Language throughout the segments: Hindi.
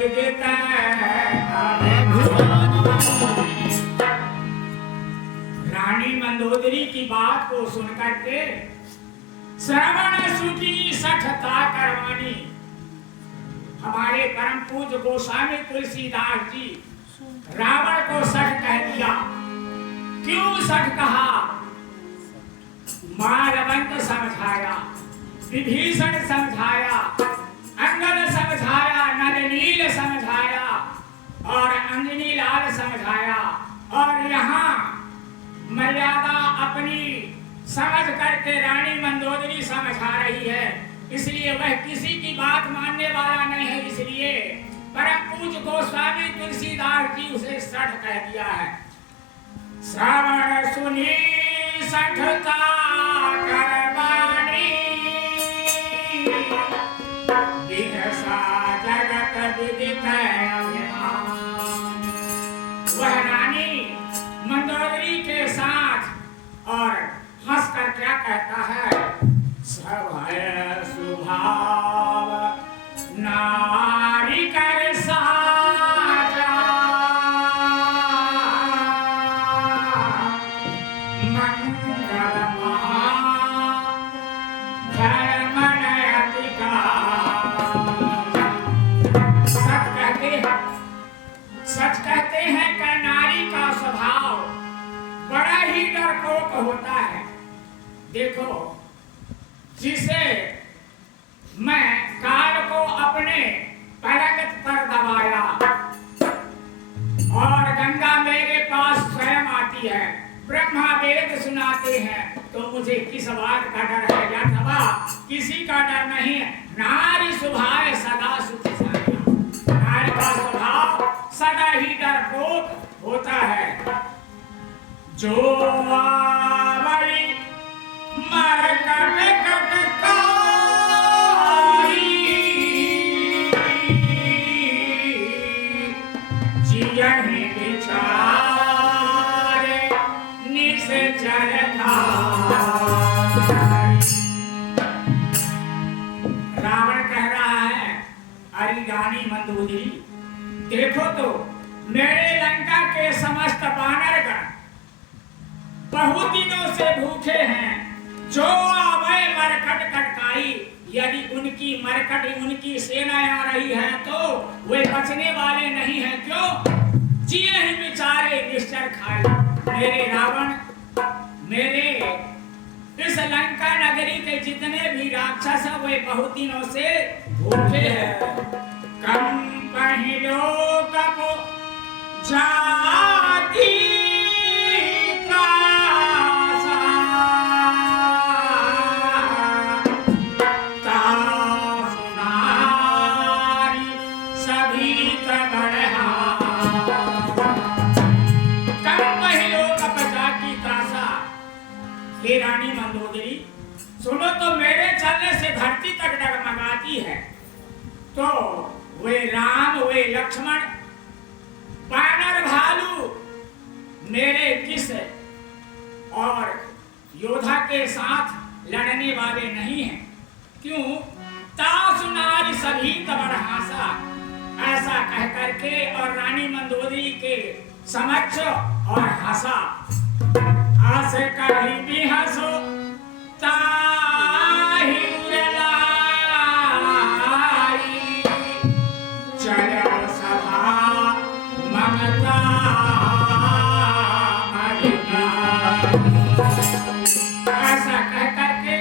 विदित रानी मंदोदरी की बात को सुनकर के श्रवण सुखी सठता करवानी हमारे परम पूज्य गोस्वामी तुलसीदास जी रावण को सठ कह दिया। क्यों सठ कहा? मालवंत समझाया, विभीषण समझाया, अंगद समझाया, नलनील समझाया और अंजनी लाल समझाया और यहाँ मर्यादा अपनी समझ करके रानी मंदोदरी समझा रही है। इसलिए वह किसी की बात मानने वाला नहीं है, इसलिए परम पूज्य गोस्वामी तुलसीदास जी उसे सठ कह दिया है। श्रवण सुनी सठता करवानी बिहसा जगत विदित अभिमान। वह रानी मंदोदरी के साथ और हंस कर क्या कहता है? सभय सुभाव नारी कर साजा मंगल धर्मनयतिका। सच कहते हैं कि नारी का स्वभाव बड़ा ही डरपोक होता है। देखो, जिसे मैं काल को अपने पलक पर दबाया और गंगा मेरे पास स्वयं आती है, ब्रह्मा वेद सुनाते हैं, तो मुझे किस बात का डर है? अथवा किसी का डर नहीं है। नारी स्वभाव सदा सुखी साया। नारी का स्वभाव सदा ही डरपोक होता है। जो आवई मरकट कटकाई जियहि विचारे निश्चर खाई। रावण कह रहा है, अरे रानी मंदोदरी, देखो तो मेरे लंका के समस्त वानरगण बहुत दिनों से भूखे हैं। जो आवे मरकट कटकाई, यदि उनकी मरकट उनकी सेना आ रही है तो वे बचने वाले नहीं हैं। क्यों? जिए ही बेचारे निश्चर खाए। मेरे रावण, मेरे इस लंका नगरी के जितने भी राक्षस हैं वे बहुत दिनों से भूखे हैं। कम पहिलो कपो जाती रानी मंदोदरी, सुनो तो मेरे चलने से धरती तक डगमगाती है। तो वे राम, वे लक्ष्मण, वानर भालू मेरे किस और योद्धा के साथ लड़ने वाले नहीं हैं। क्यों? तासु नारी सभी तबर हासा, ऐसा कह करके और रानी मंदोदरी के समक्ष और हंसा। हंस कहीं भी हंसो ताहि उड़लाई, चलो सभा ममता ऐसा कह करके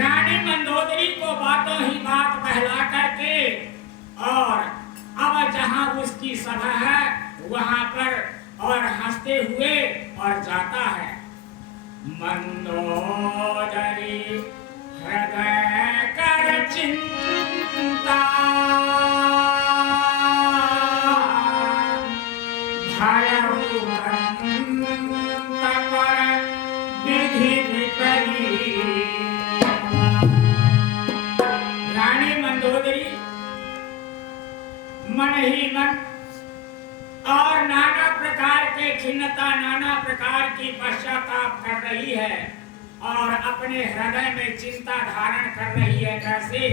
रानी मंदोदरी को बातों ही बात बहला करके और अब जहां उसकी सभा है वहां पर और हंसते हुए और जाता है। मंदोदरी हृदय कर चिंता भयउ अंत पर विधि विपरीत। रानी मंदोदरी मन ही मन और नाना प्रकार के खिन्नता, नाना प्रकार की पश्चाताप कर रही है और अपने हृदय में चिंता धारण कर रही है। कैसे?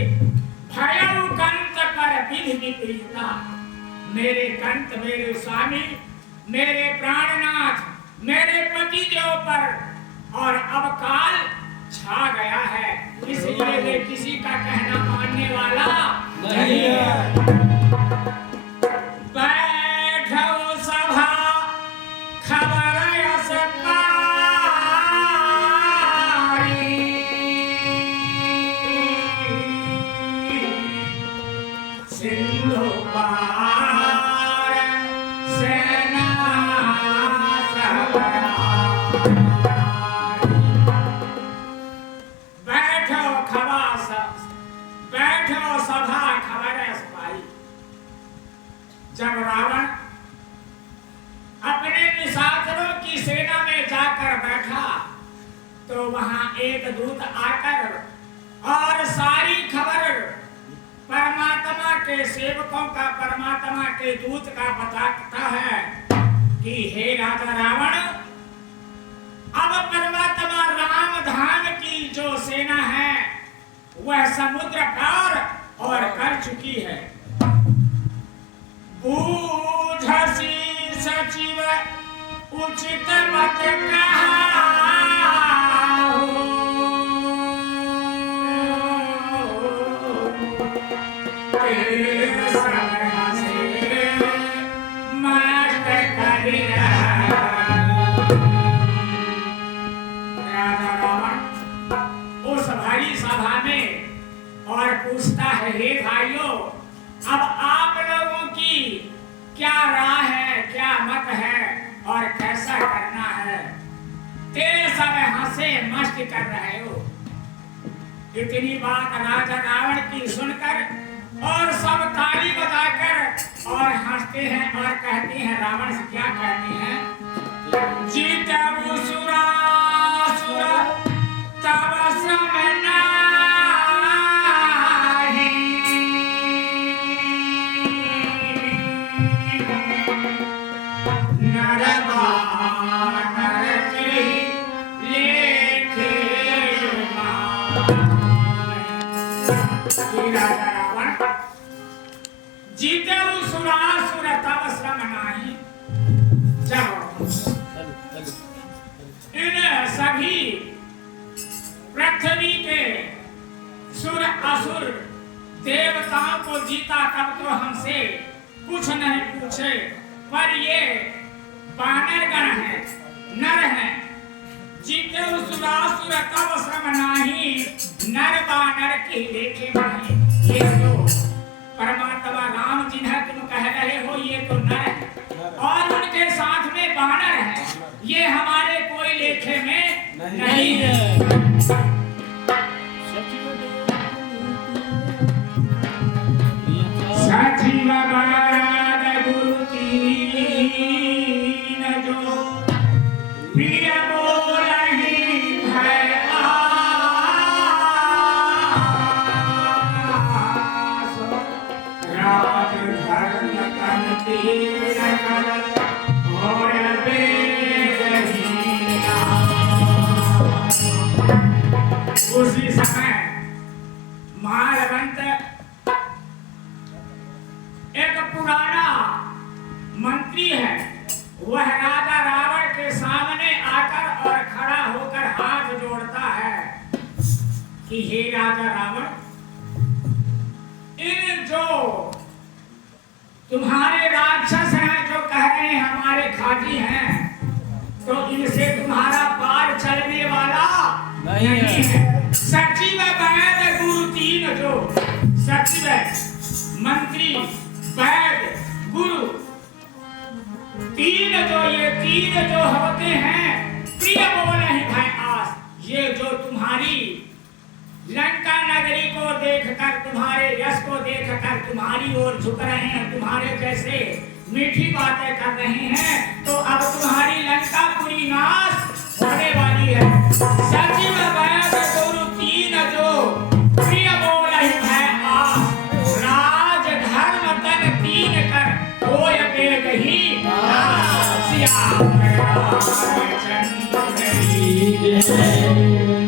भयउ कंत पर विधि विपरीता। मेरे कंठ, मेरे स्वामी, मेरे प्राणनाथ, मेरे पति देव पर और अब काल छा गया है, इसलिए वे किसी का कहना मानने वाला नहीं है। बैठो सभा खबर यस पारी, सिंधु पार सेना सबरारी। बैठो सभा खबर यस पारी। जब रावण अपने निशाचरों की सेना में जाकर बैठा तो वहां एक दूत आकर और सारी खबर परमात्मा के सेवकों का, परमात्मा के दूत का बताता है कि हे राजा रावण, अब परमात्मा राम धाम की जो सेना है वह समुद्र पार और कर चुकी है। बूझसी सचिव उचित मत कहा, राजा रावण उस भारी सभा में और पूछता है, हे भाइयों, अब आप लोगों की क्या राय है, क्या मत है और कैसा करना है? तेरे सब हंसे मस्ती कर रहे हो। इतनी बात राजा रावण की सुनकर और सब ताली बजाकर और हंसते हैं और कहते हैं, रावण से क्या कहते हैं? जीतबु सुरासुर तब श्रम नाही, नर बानर के लेखे माही। राजा रावण जीतबु सुरासुर तब श्रम नाही। जब इन सभी पृथ्वी के सुर असुर देवताओं को जीता तब तो हमसे कुछ नहीं पूछे, पर ये बानर गण है, नर है। जीते सुरासुर तब श्रम नाही, नर बानर के लेखे माही। ये जो परमात्मा राम जिन्हें तुम कह रहे हो ये तो नर है और उनके साथ में बानर है, ये हमारे कोई लेखे में नहीं है। सचिव बराद गुरु तीन जो प्रिय बोलहि भय आस, राज धर्म तन तीर कर और बेदहीना। उसी समय मालवंत एक पुराना मंत्री है, वह राजा रावण के सामने आकर और खड़ा होकर हाथ जोड़ता है कि हे राजा रावण, इन जो तुम्हारे राक्षस हैं जो कह रहे हैं हमारे खाजी हैं, तो इनसे तुम्हारा पार चलने वाला नहीं है। सचिव वैद गुरु तीन जो सचिव मंत्री वैद गुरु तीन जो ये तीन जो होते हैं, प्रिय बोलहि भय आस। ये जो तुम्हारी लंका नगरी को देखकर, तुम्हारे यश को देखकर तुम्हारी ओर झुक रहे हैं, तुम्हारे जैसे मीठी बातें कर रहे हैं, तो अब तुम्हारी लंका पूरी नाश होने वाली है। सचिव वैद गुरु तीन जो प्रिय बोलहि भय आस, राज धर्म तन तीन कर होय बेदही सिया रामचंद्र की जय।